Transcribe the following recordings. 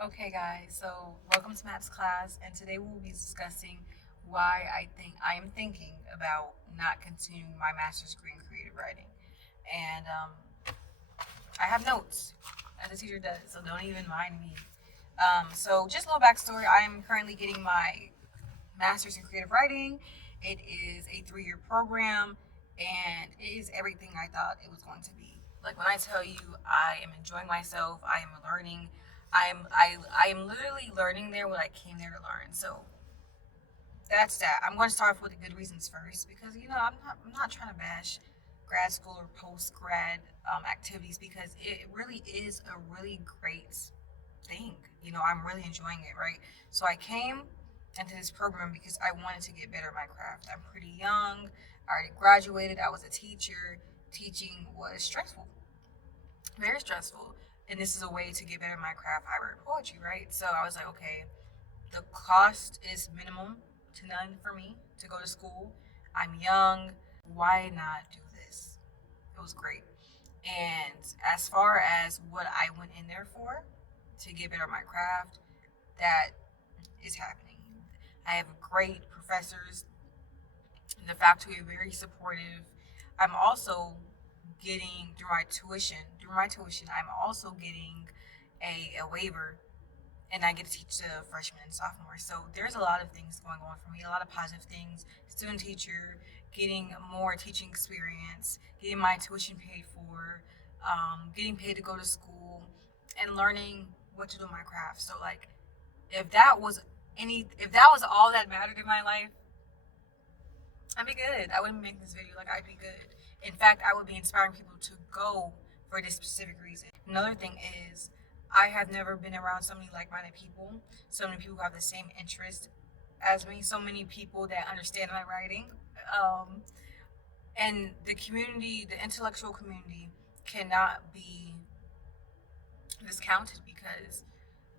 Okay, guys, so welcome to Maps class, and today we will be discussing why I am thinking about not continuing my master's degree in creative writing. And I have notes, as a teacher does, so don't even mind me. So, just a little backstory I am currently getting my master's in creative writing. It is a 3 year program, and it is everything I thought it was going to be. Like when I tell you I am enjoying myself, I am learning. I am literally learning there what I came there to learn. So that's that. I'm going to start off with the good reasons first because I'm not trying to bash grad school or post grad activities because it really is a really great thing. I'm really enjoying it, right? So I came into this program because I wanted to get better at my craft. I'm pretty young. I already graduated. I was a teacher. Teaching was stressful, very stressful. And this is a way to get better at my craft. I write poetry, right? So I was like, okay, the cost is minimum to none for me to go to school. I'm young. Why not do this? It was great. And as far as what I went in there for, to get better at my craft, that is happening. I have great professors. The faculty are very supportive. I'm also getting through my tuition, I'm also getting a waiver, and I get to teach the freshmen and sophomores. So there's a lot of things going on for me, a lot of positive things. Student teacher, getting more teaching experience, getting my tuition paid for, getting paid to go to school, and learning what to do in my craft. So like, if that was if that was all that mattered in my life, I'd be good. I wouldn't make this video. Like, I'd be good. In fact, I would be inspiring people to go for this specific reason. Another thing is, I have never been around so many like-minded people, so many people who have the same interest as me, so many people that understand my writing. Um, and the community, the intellectual community, cannot be discounted because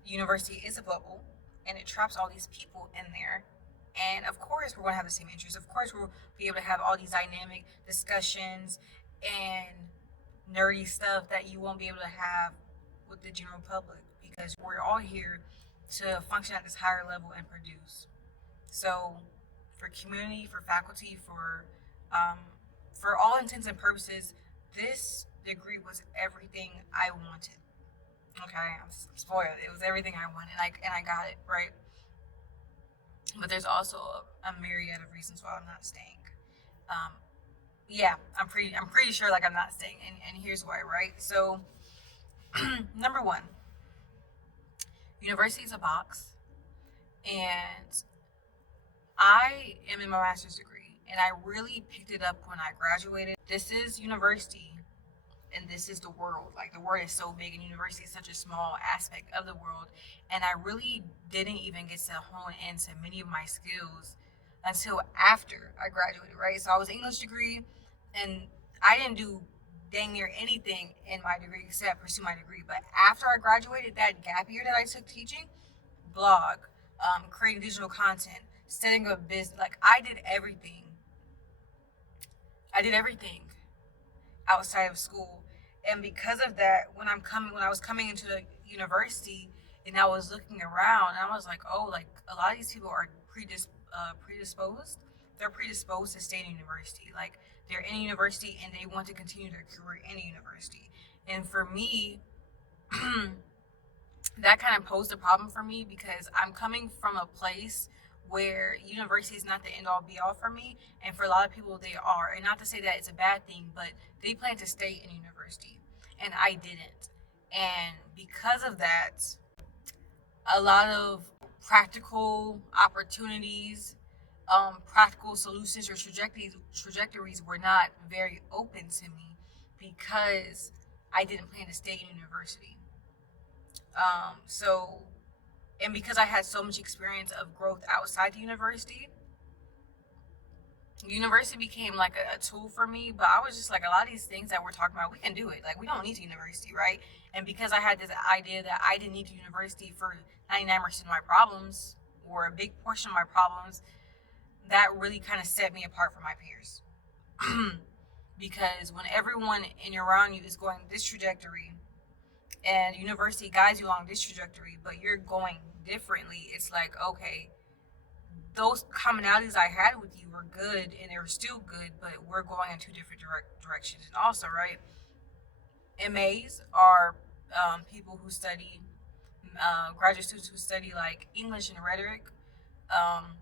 university is a bubble and it traps all these people in there. And of course, we're going to have the same interests. Of course, we'll be able to have all these dynamic discussions and nerdy stuff that you won't be able to have with the general public because we're all here to function at this higher level and produce. So, for community, for faculty, um, for all intents and purposes, this degree was everything I wanted. Okay, I'm spoiled. It was everything I wanted, and I got it right. But there's also a myriad of reasons why I'm not staying. Um, yeah, I'm pretty sure like I'm not staying, and here's why, right? So, number one, university is a box, and I am in my master's degree, and I really picked it up when I graduated. This is university, and this is the world. Like the world is so big, and university is such a small aspect of the world. And I really didn't even get to hone into many of my skills until after I graduated, right? So I was English degree, and I didn't do dang near anything in my degree except pursue my degree. But after I graduated, that gap year that I took teaching, blog, creating digital content, setting up business, like I did everything. I did everything outside of school. And because of that, when I was coming into the university and I was looking around, I was like, oh, like a lot of these people are predisposed. They're predisposed to stay in university. Like they're in a university and they want to continue their career in a university. And for me, that kind of posed a problem for me because I'm coming from a place where university is not the end all be all for me, and for a lot of people they are. And not to say that it's a bad thing, but they plan to stay in university, and I didn't. And because of that, a lot of practical opportunities, practical solutions or trajectories were not very open to me because I didn't plan to stay in university. So, and because I had so much experience of growth outside the university became like a tool for me. But I was just like, a lot of these things that we're talking about, we can do it. Like, we don't need the university, right? And because I had this idea that I didn't need the university for 99% of my problems or a big portion of my problems, that really kind of set me apart from my peers. Because when everyone in around you is going this trajectory and university guides you along this trajectory, but you're going differently. It's like, okay, those commonalities I had with you were good and they were still good, but we're going in two different directions. And also, right, MAs are people who study, graduate students who study like English and rhetoric. Um,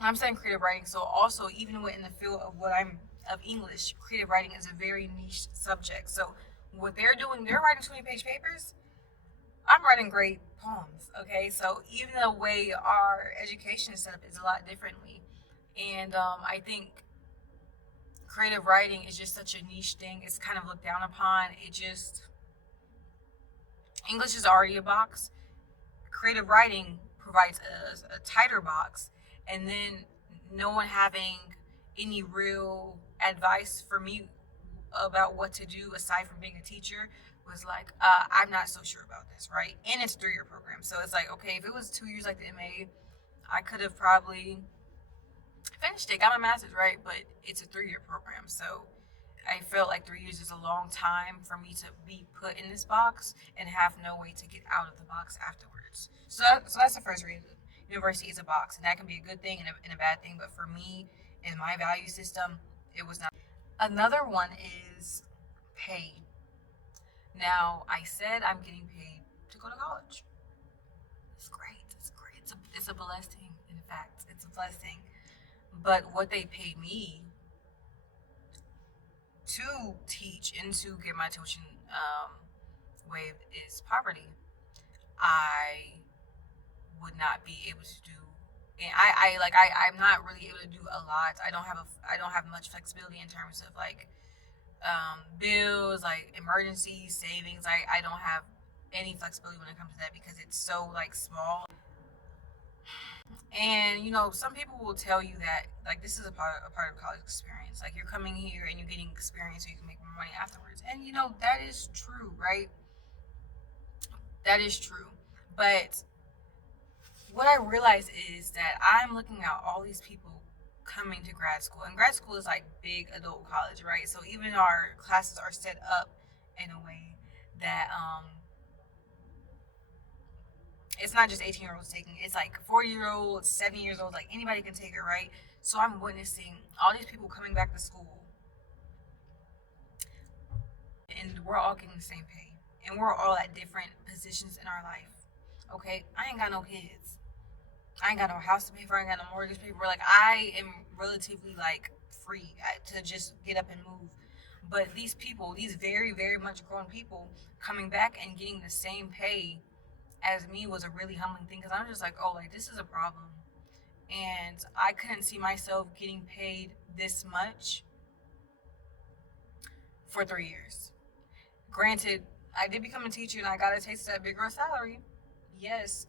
I'm studying creative writing, so also even in the field of what I'm of English, creative writing is a very niche subject. So what they're doing, they're writing 20-page papers. I'm writing great poems. Okay, so even the way our education is set up is a lot differently, and I think creative writing is just such a niche thing. It's kind of looked down upon. It just English is already a box. Creative writing provides a tighter box, and then no one having any real advice for me about what to do aside from being a teacher was like, I'm not so sure about this, right? And it's a 3-year program, so it's like, okay, if it was 2 years like the MA, I could have probably finished it, got my master's, right? But it's a 3-year program, so I felt like 3 years is a long time for me to be put in this box and have no way to get out of the box afterwards. So that's the first reason. University is a box, and that can be a good thing and a bad thing. But for me, in my value system, it was not. Another one is pay. Now, I said I'm getting paid to go to college. It's great. It's great. It's a blessing. In fact, it's a blessing. But what they pay me to teach and to get my tuition waived is poverty. I would not be able to do, and I'm not really able to do a lot. I don't have much flexibility in terms of like bills, like emergencies, savings. I don't have any flexibility when it comes to that because it's so like small. And some people will tell you that like this is a part of college experience. Like you're coming here and you're getting experience so you can make more money afterwards. And that is true, right? That is true. But what I realize is that I'm looking at all these people coming to grad school, and grad school is like big adult college, right? So even our classes are set up in a way that it's not just 18-year-olds taking it. It's like 40-year-olds, 7 years old, like anybody can take it, right? So I'm witnessing all these people coming back to school, and we're all getting the same pay, and we're all at different positions in our life. Okay, I ain't got no kids. I ain't got no house to pay for. I ain't got no mortgage to pay for. Like I am relatively like free to just get up and move. But these people, these very, very much grown people, coming back and getting the same pay as me was a really humbling thing because I'm just like, oh, like this is a problem, and I couldn't see myself getting paid this much for 3 years. Granted, I did become a teacher and I got a taste of that bigger salary. Yes.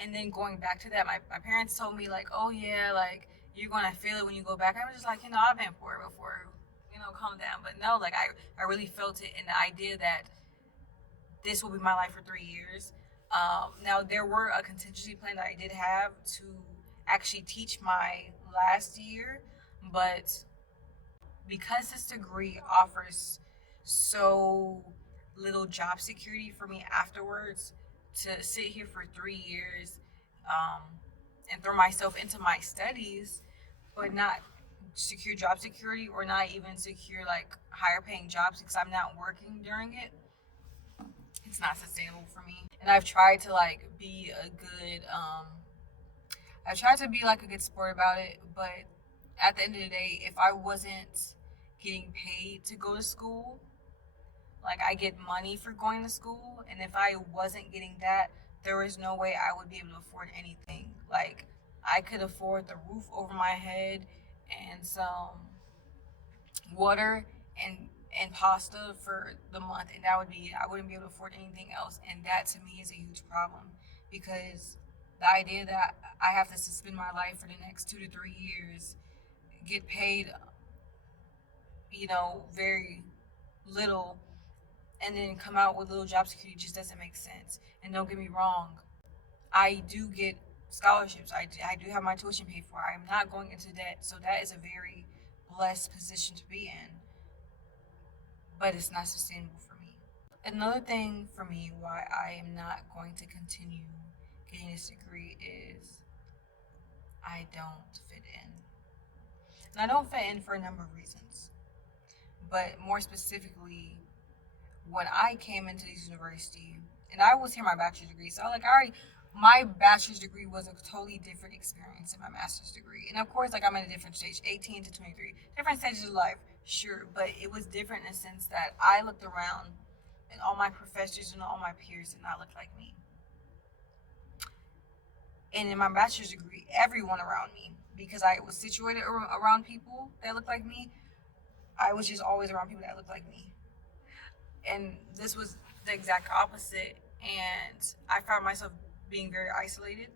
And then going back to that, my parents told me like, oh yeah, like you're gonna feel it when you go back. I was just like, I've been poor before, calm down. But no, like I really felt it in the idea that this will be my life for 3 years. Now there were a contingency plan that I did have to actually teach my last year, but because this degree offers so little job security for me afterwards, to sit here for 3 years um, and throw myself into my studies, but not secure job security or not even secure like higher paying jobs because I'm not working during it, it's not sustainable for me. And I've tried to like be a good, I've tried to be like a good sport about it, but at the end of the day, if I wasn't getting paid to go to school, like I get money for going to school, and if I wasn't getting that, there was no way I would be able to afford anything. Like I could afford the roof over my head and some water and pasta for the month, and that would be it. I wouldn't be able to afford anything else, and that to me is a huge problem because the idea that I have to suspend my life for the next 2 to 3 years, get paid, very little, and then come out with little job security just doesn't make sense. And don't get me wrong, I do get scholarships. I do have my tuition paid for. I'm not going into debt, so that is a very blessed position to be in. But it's not sustainable for me. Another thing for me why I am not going to continue getting this degree is I don't fit in. And I don't fit in for a number of reasons. But more specifically, when I came into this university, and I was here my bachelor's degree, so like my bachelor's degree was a totally different experience than my master's degree. And of course, like I'm at a different stage, 18 to 23, different stages of life, sure, but it was different in a sense that I looked around and all my professors and all my peers did not look like me. And in my bachelor's degree, everyone around me, because I was situated around people that looked like me, I was just always around people that looked like me. And this was the exact opposite. And I found myself being very isolated.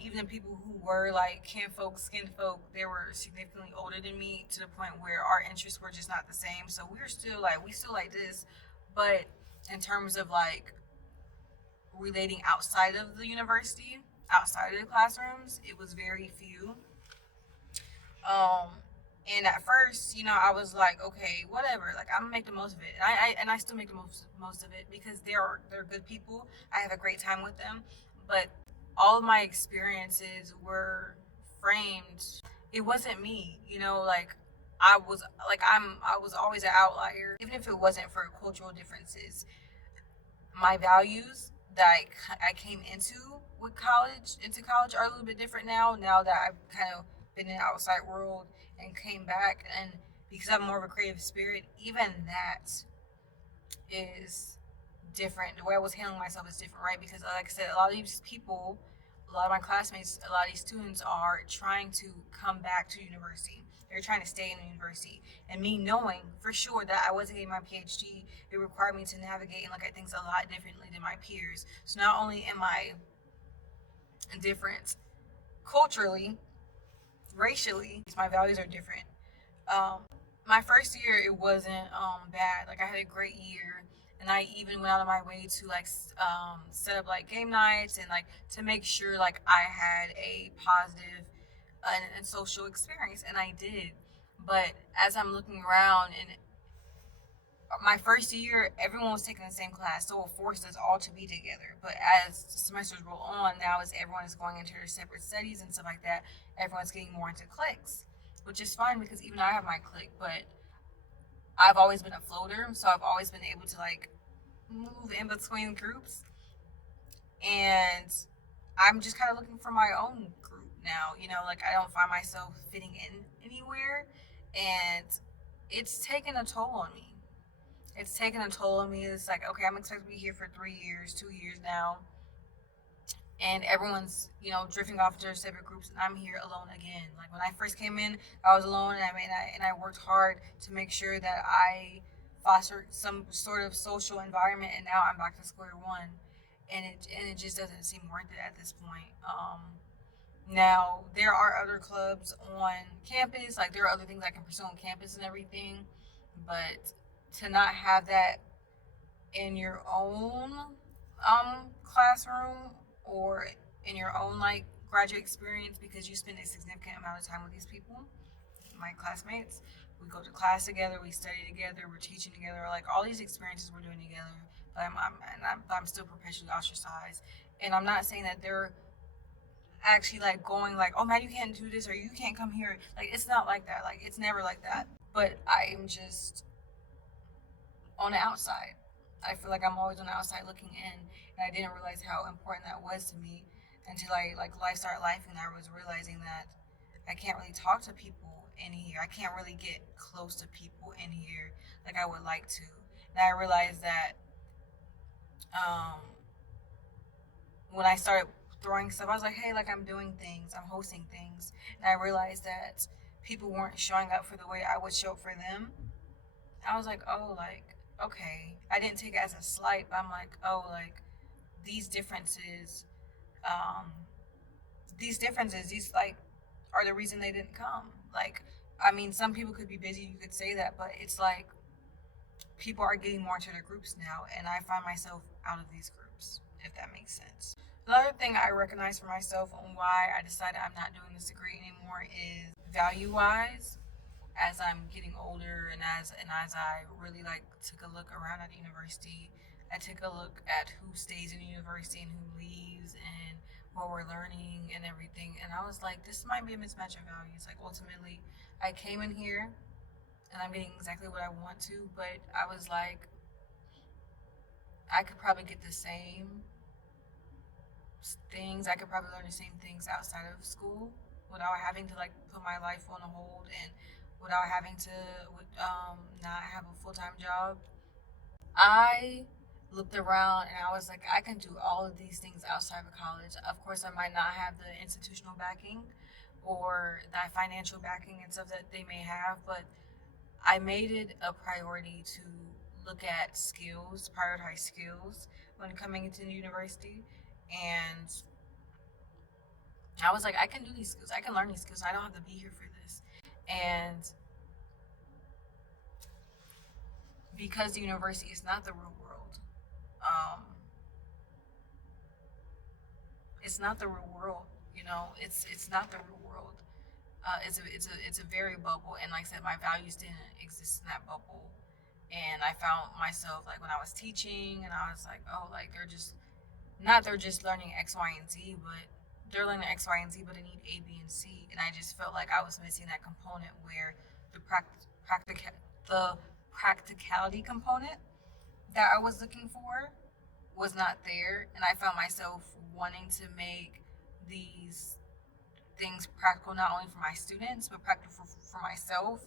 Even the people who were like kin folk, skin folk, they were significantly older than me to the point where our interests were just not the same. So we still like this, but in terms of like relating outside of the university, outside of the classrooms, it was very few. Um, and at first, I was like, okay, whatever. Like I'm gonna make the most of it, and I still make the most of it because they're good people. I have a great time with them, but all of my experiences were framed. It wasn't me, like I was always an outlier, even if it wasn't for cultural differences. My values that I came into college are a little bit different now that I've kind of been in the outside world and came back, and because I'm more of a creative spirit, even that is different. The way I was handling myself is different, right? Because like I said, a lot of these people, a lot of my classmates, a lot of these students are trying to come back to university. They're trying to stay in the university. And me knowing for sure that I wasn't getting my PhD, it required me to navigate and look at things a lot differently than my peers. So not only am I different culturally, racially, my values are different. Um, my first year it wasn't bad. Like I had a great year, and I even went out of my way to like set up like game nights and like to make sure like I had a positive and social experience, and I did. But as I'm looking around, and my first year, everyone was taking the same class, so it forced us all to be together. But as the semesters roll on, now as everyone is going into their separate studies and stuff like that, everyone's getting more into cliques, which is fine because even I have my clique, but I've always been a floater, so I've always been able to like move in between groups, and I'm just kind of looking for my own group now. Like I don't find myself fitting in anywhere, and it's taken a toll on me. It's taken a toll on me. It's like, okay, I'm expected to be here for 3 years, 2 years now, and everyone's, drifting off to their separate groups, and I'm here alone again. Like when I first came in, I was alone, and I worked hard to make sure that I fostered some sort of social environment, and now I'm back to square one, and it just doesn't seem worth it at this point. Now there are other clubs on campus, like there are other things I can pursue on campus and everything, but to not have that in your own classroom or in your own like graduate experience, because you spend a significant amount of time with these people, my classmates. We go to class together, we study together, we're teaching together, like all these experiences we're doing together. But I'm still perpetually ostracized, and I'm not saying that they're actually like going like, oh man, you can't do this or you can't come here. Like it's not like that. Like it's never like that. But I am just on the outside. I feel like I'm always on the outside looking in, and I didn't realize how important that was to me until I like life started life, and I was realizing that I can't really talk to people in here. I can't really get close to people in here like I would like to. And I realized that um, when I started throwing stuff, I was like, hey, like I'm doing things, I'm hosting things, and I realized that people weren't showing up for the way I would show up for them. I was like, oh, like, okay. I didn't take it as a slight, but I'm like, oh, like, these differences, um, these, like, are the reason they didn't come. Like, I mean, some people could be busy, you could say that, but it's like people are getting more into their groups now, and I find myself out of these groups, if that makes sense. Another thing I recognize for myself on why I decided I'm not doing this degree anymore is value wise. as I'm getting older and as I really like took a look around at the university, I took a look at who stays in the university and who leaves and what we're learning and everything. And I was like, this might be a mismatch of values. Like ultimately, I came in here and I'm getting exactly what I want to, but I was like, I could probably get the same things. I could probably learn the same things outside of school without having to like put my life on a hold and without having to not have a full time job. I looked around and I was like, I can do all of these things outside of college. Of course, I might not have the institutional backing or that financial backing and stuff that they may have, but I made it a priority to look at skills, prioritize skills when coming into the university. And I was like, I can do these skills. I can learn these skills. I don't have to be here for this. And because the university is not the real world, um, it's not the real world. It's not the real world. It's a very bubble, and like I said, my values didn't exist in that bubble. And I found myself like when I was teaching, and I was like, oh, like they're just learning X, Y, and Z, but they're learning X, Y, and Z, but they need A, B, and C. And I just felt like I was missing that component where the the practicality component that I was looking for was not there, and I found myself wanting to make these things practical not only for my students but practical for myself,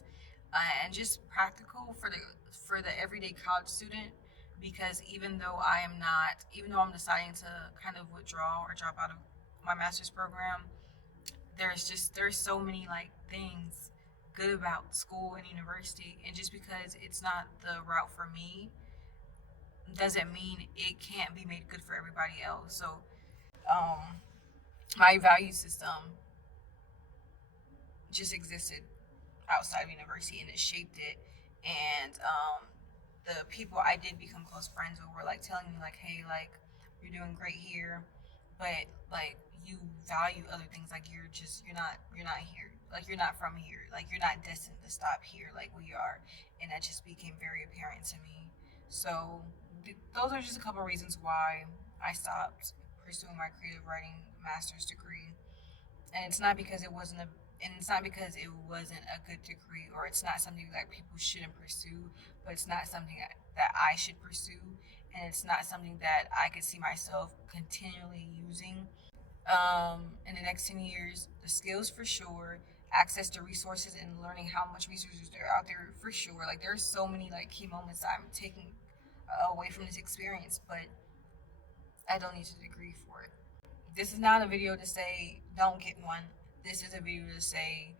and just practical for the everyday college student. Because even though I'm deciding to kind of withdraw or drop out of my master's program, there's so many like things good about school and university, and just because it's not the route for me doesn't mean it can't be made good for everybody else. So um, my value system just existed outside of university and it shaped it. And the people I did become close friends with were like telling me like, hey, like you're doing great here, but like you value other things. Like you're not here. Like you're not from here. Like you're not destined to stop here like we are. And that just became very apparent to me. So those are just a couple of reasons why I stopped pursuing my creative writing master's degree. And it's not because it wasn't a good degree or it's not something that people shouldn't pursue, but it's not something that I should pursue, and it's not something that I could see myself continually using in the next 10 years. The skills for sure, access to resources and learning how much resources there are out there for sure. Like there's so many like key moments that I'm taking away from this experience, but I don't need a degree for it. This is not a video to say don't get one. This is a video to say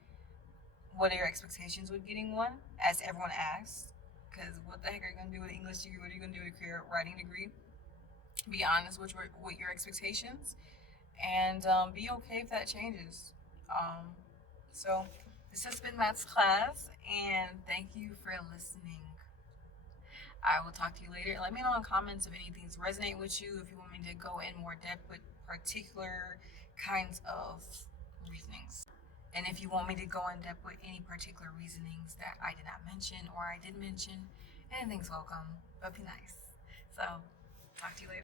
what are your expectations with getting one, as everyone asks. Because what the heck are you gonna do with an English degree? What are you gonna do with a career writing degree? Be honest with your expectations, and be okay if that changes. So this has been Matt's class, and thank you for listening. I will talk to you later. Let me know in the comments if anything's resonate with you, if you want me to go in more depth with particular kinds of reasonings. And if you want me to go in depth with any particular reasonings that I did not mention or I did mention, anything's welcome, but be nice. So, talk to you later.